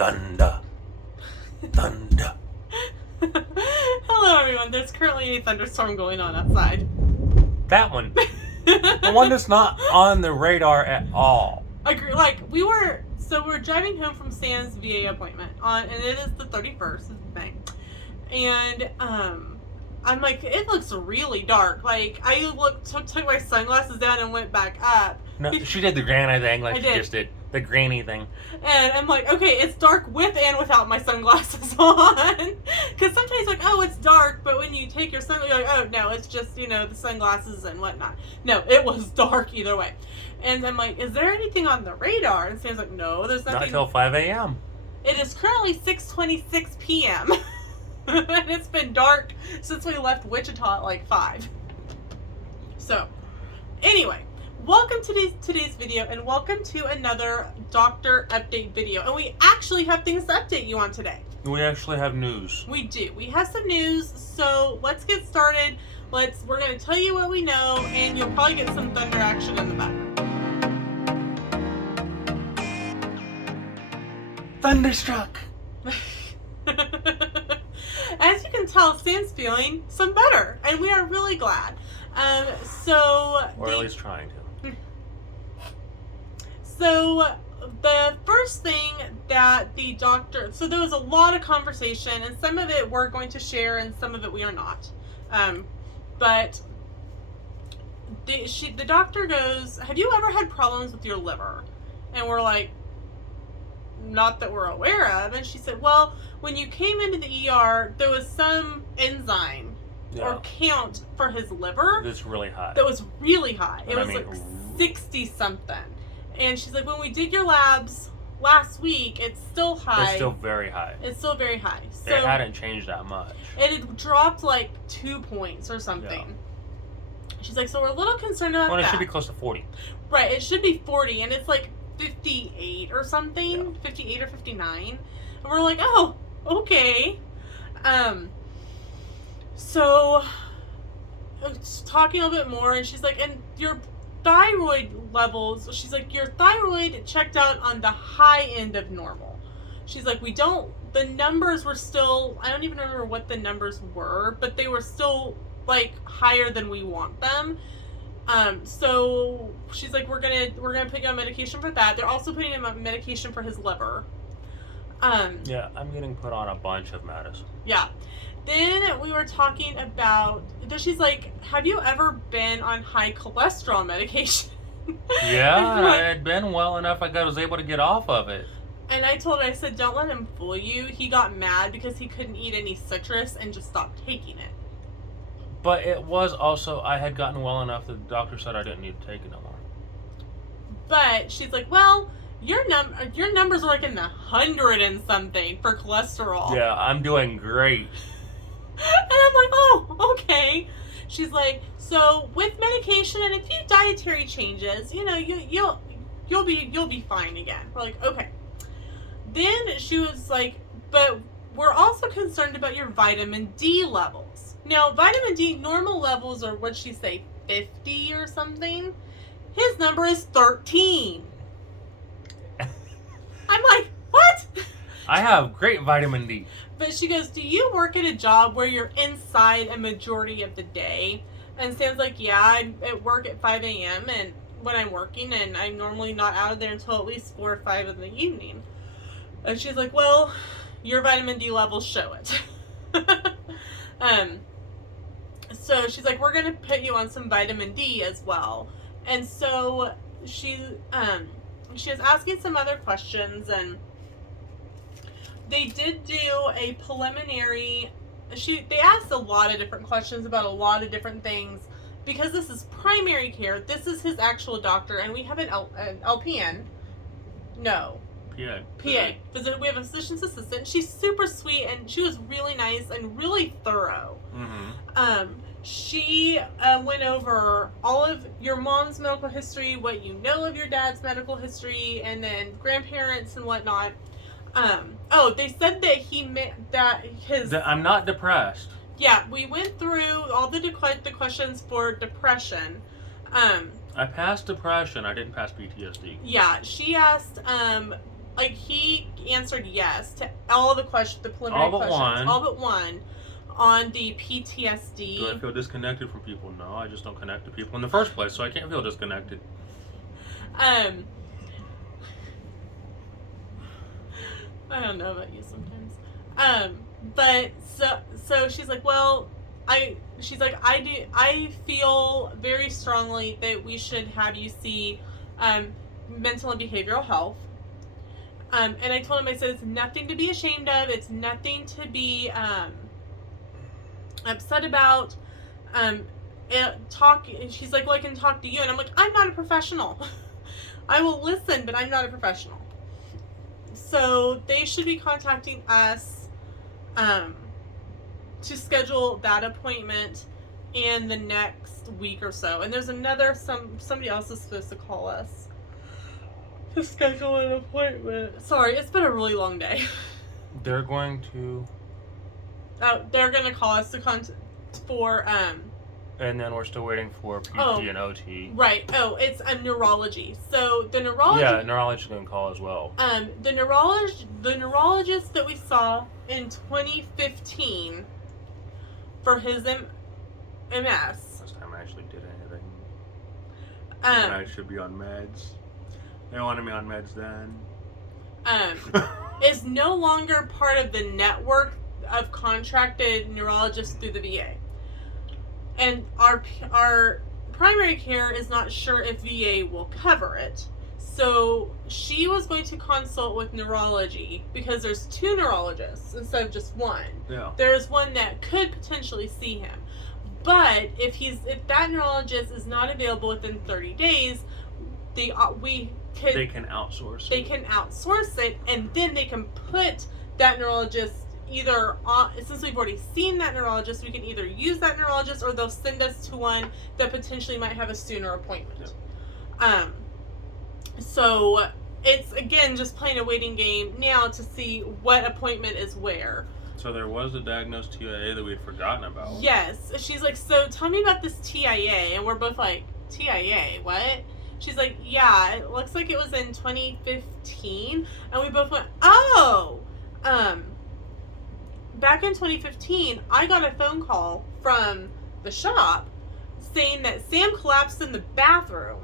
Thunder. Thunder. Hello, everyone. There's currently a thunderstorm going on outside. That one. The one that's not on the radar at all. Agree. Like, we're driving home from Sam's VA appointment and it is the 31st, is the thing. And, I'm like, it looks really dark. Like, I took my sunglasses down and went back up. No, she did the granny thing like I she did. just did. The granny thing. And I'm like, okay, it's dark with and without my sunglasses on. Because sometimes, like, oh, it's dark, but when you take your sunglasses, you're like, oh, no, it's just, the sunglasses and whatnot. No, it was dark either way. And I'm like, is there anything on the radar? And Sam's like, no, there's nothing. Not until 5 a.m. It is currently 6:26 p.m. And it's been dark since we left Wichita at like 5. So, anyway. Welcome to today's video, and welcome to another doctor update video. And we actually have things to update you on today. We actually have news. We do. We have some news, so let's get started. We're going to tell you what we know, and you'll probably get some thunder action in the background. Thunderstruck. As you can tell, Sam's feeling some better, and we are really glad. Or at least trying to. So the first thing that the doctor, so there was a lot of conversation, and some of it we're going to share and some of it we are not. But the doctor goes, have you ever had problems with your liver? And we're like, not that we're aware of. And she said, well, when you came into the ER, there was some enzyme or count for his liver. It's really high. That was really high. It was like 60 something. And she's like, when we did your labs last week, it's still high. It's still very high. It's still very high. So it hadn't changed that much. It had dropped like 2 points or something. Yeah. She's like, so we're a little concerned about that. Well, it should be close to 40. Right, it should be 40, and it's like 58 or something. Yeah. 58 or 59. And we're like, oh, okay. So talking a little bit more, and she's like, and your thyroid levels, she's like, your thyroid checked out on the high end of normal. She's like, the numbers were still, I don't even remember what the numbers were, but they were still like higher than we want them. So she's like, we're gonna put you on medication for that. They're also putting him on medication for his liver. Yeah, I'm getting put on a bunch of medicine. Yeah. Then we were talking about, she's like, have you ever been on high cholesterol medication? Yeah, I had been well enough I was able to get off of it. And I told her, I said, don't let him fool you. He got mad because he couldn't eat any citrus and just stopped taking it. But it was also, I had gotten well enough that the doctor said I didn't need to take it no more. But she's like, well, your numbers are like in the 100 and something for cholesterol. Yeah, I'm doing great. And I'm like, oh, okay. She's like, so with medication and a few dietary changes, you'll be fine again. We're like, okay. Then she was like, but we're also concerned about your vitamin D levels. Now, vitamin D normal levels are, what'd she say, 50 or something? His number is 13. I'm like, what? I have great vitamin D. But she goes, do you work at a job where you're inside a majority of the day? And Sam's like, yeah, I'm at work at 5 a.m. and when I'm working, and I'm normally not out of there until at least 4 or 5 in the evening. And she's like, well, your vitamin D levels show it. So she's like, we're going to put you on some vitamin D as well. And so she is asking some other questions, and they did do a preliminary, they asked a lot of different questions about a lot of different things. Because this is primary care, this is his actual doctor, and we have an LPN. No. PA. We have a physician's assistant. She's super sweet, and she was really nice and really thorough. Mm-hmm. She went over all of your mom's medical history, what you know of your dad's medical history, and then grandparents and whatnot. They said that I'm not depressed. Yeah, we went through all the questions for depression. I passed depression. I didn't pass PTSD. Yeah, she asked like he answered yes to all the questions, the preliminary All but questions, one. all but one, on the Do I PTSD. feel disconnected from people? No, I just don't connect to people in the first place, so I can't feel disconnected. I don't know about you sometimes. But so she's like, well, I feel very strongly that we should have you see mental and behavioral health. And I told him, I said, it's nothing to be ashamed of. It's nothing to be upset about. She's like, well, I can talk to you. And I'm like, I'm not a professional. I will listen, but I'm not a professional. So they should be contacting us to schedule that appointment in the next week or so. And there's somebody else is supposed to call us to schedule an appointment. Sorry, it's been a really long day. They're going to... They're going to call us for And then we're still waiting for PT and OT. Right. Oh, it's a neurology. So the neurology. Yeah, neurologist going to call as well. The neurologist that we saw in 2015 for his MS. Last time I actually did anything. I should be on meds. They wanted me on meds then. Is no longer part of the network of contracted neurologists through the VA. And our primary care is not sure if VA will cover it. So she was going to consult with neurology because there's 2 neurologists instead of just one. Yeah. There is one that could potentially see him. But if that neurologist is not available within 30 days, they can outsource it. They can outsource it, and then they can put that neurologist either on, since we've already seen that neurologist, we can either use that neurologist or they'll send us to one that potentially might have a sooner appointment. Yeah. So it's, again, just playing a waiting game now to see what appointment is where. So there was a diagnosed TIA that we had forgotten about. Yes. She's like, so tell me about this TIA. And we're both like, TIA? What? She's like, yeah, it looks like it was in 2015. And we both went, oh! Back in 2015, I got a phone call from the shop saying that Sam collapsed in the bathroom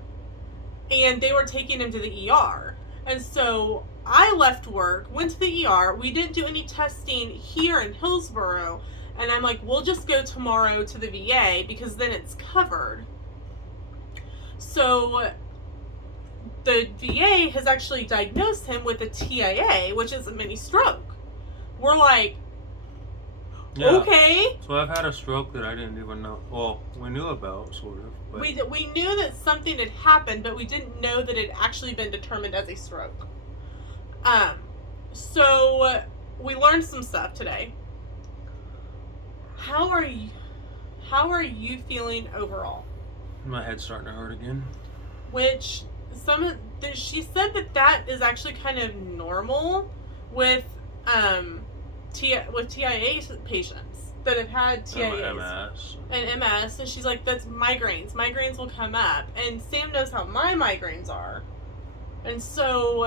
and they were taking him to the ER. And so I left work, went to the ER. We didn't do any testing here in Hillsborough. And I'm like, we'll just go tomorrow to the VA because then it's covered. So the VA has actually diagnosed him with a TIA, which is a mini stroke. We're like, yeah. Okay. So I've had a stroke that I didn't even know. Well, we knew about, sort of. But... We knew that something had happened, but we didn't know that it had actually been determined as a stroke. So we learned some stuff today. How are you feeling overall? My head's starting to hurt again. Which she said that is actually kind of normal with TIA patients that have had TIAs and MS, and she's like, that's migraines. Migraines will come up, and Sam knows how my migraines are, and so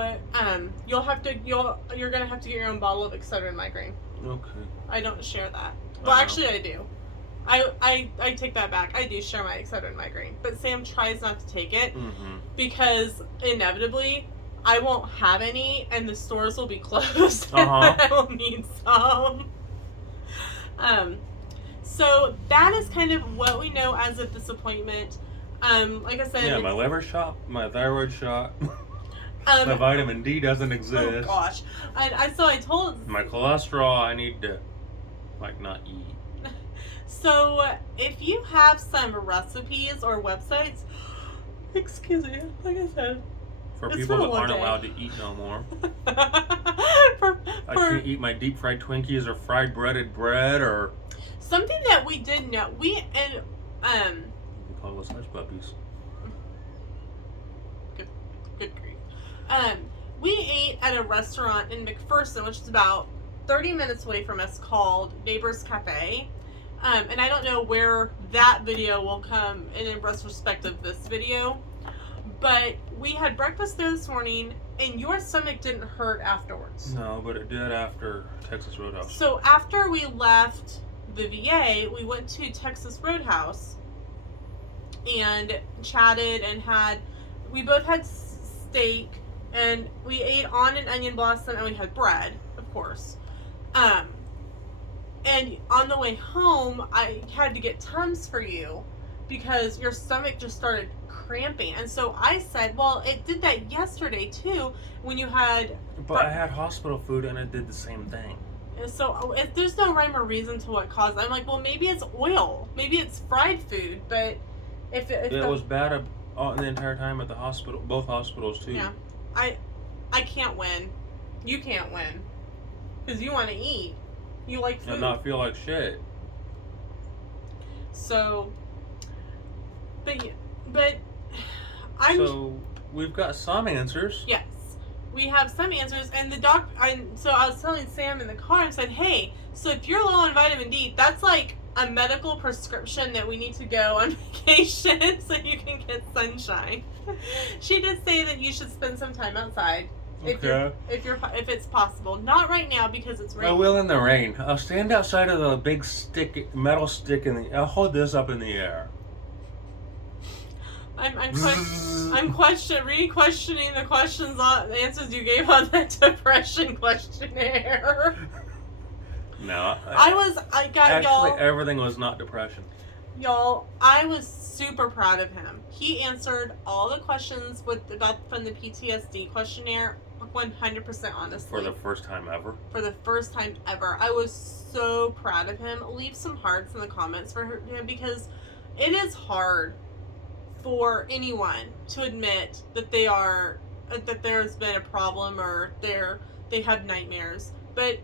you're gonna have to get your own bottle of Excedrin migraine. Okay. I don't share that. Well, actually, I do. I take that back. I do share my Excedrin migraine, but Sam tries not to take it because inevitably I won't have any, and the stores will be closed, and I will need some. So that is kind of what we know as of this appointment. Like I said, yeah, my liver shot, my thyroid shot, my vitamin D doesn't exist. Oh gosh, I told my cholesterol. I need to not eat. So if you have some recipes or websites, excuse me, like I said. For people that aren't allowed to eat no more. I can't eat my deep fried Twinkies or fried breaded bread or... Something that we did know. We call us hush puppies. Good grief. We ate at a restaurant in McPherson, which is about 30 minutes away from us, called Neighbors Cafe. And I don't know where that video will come in retrospect of this video. But we had breakfast there this morning, and your stomach didn't hurt afterwards. No, but it did after Texas Roadhouse. So after we left the VA, we went to Texas Roadhouse and chatted and we both had steak, and we ate on an onion blossom, and we had bread, of course. And on the way home, I had to get Tums for you because your stomach just started cramping. And so I said, well, it did that yesterday too when you had... But I had hospital food and it did the same thing. And so if there's no rhyme or reason to what caused it. I'm like, well, maybe it's oil. Maybe it's fried food. But if it was bad the entire time at the hospital, both hospitals too. Yeah. I can't win. You can't win. Because you want to eat. You like food. And not feel like shit. So, but So we've got some answers. Yes, we have some answers, and so I was telling Sam in the car and said, hey, so if you're low on vitamin D, that's like a medical prescription that we need to go on vacation so you can get sunshine. She did say that you should spend some time outside. If it's possible. Not right now because it's raining. I will in the rain. I'll stand outside of the big metal stick I'll hold this up in the air. I'm re-questioning the answers you gave on that depression questionnaire. No. Y'all, everything was not depression. Y'all, I was super proud of him. He answered all the questions from the PTSD questionnaire 100% honestly. For the first time ever. For the first time ever. I was so proud of him. Leave some hearts in the comments for him because it is hard for anyone to admit that that there's been a problem or they have nightmares. But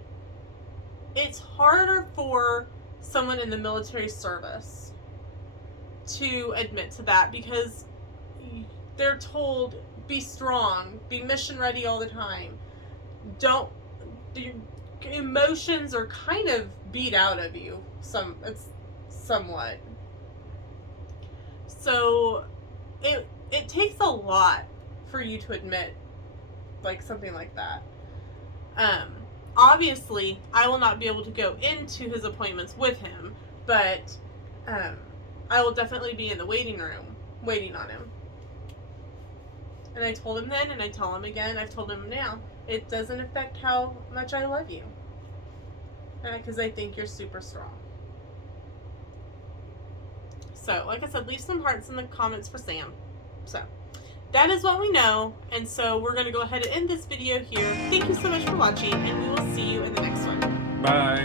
it's harder for someone in the military service to admit to that because they're told, be strong, be mission ready all the time. The emotions are kind of beat out of you somewhat. So it takes a lot for you to admit like something like that. Obviously, I will not be able to go into his appointments with him, but I will definitely be in the waiting room waiting on him. And I told him then, and I tell him again, I've told him now, it doesn't affect how much I love you. Because I think you're super strong. So, like I said, leave some hearts in the comments for Sam. So, that is what we know. And so, we're going to go ahead and end this video here. Thank you so much for watching, and we will see you in the next one. Bye.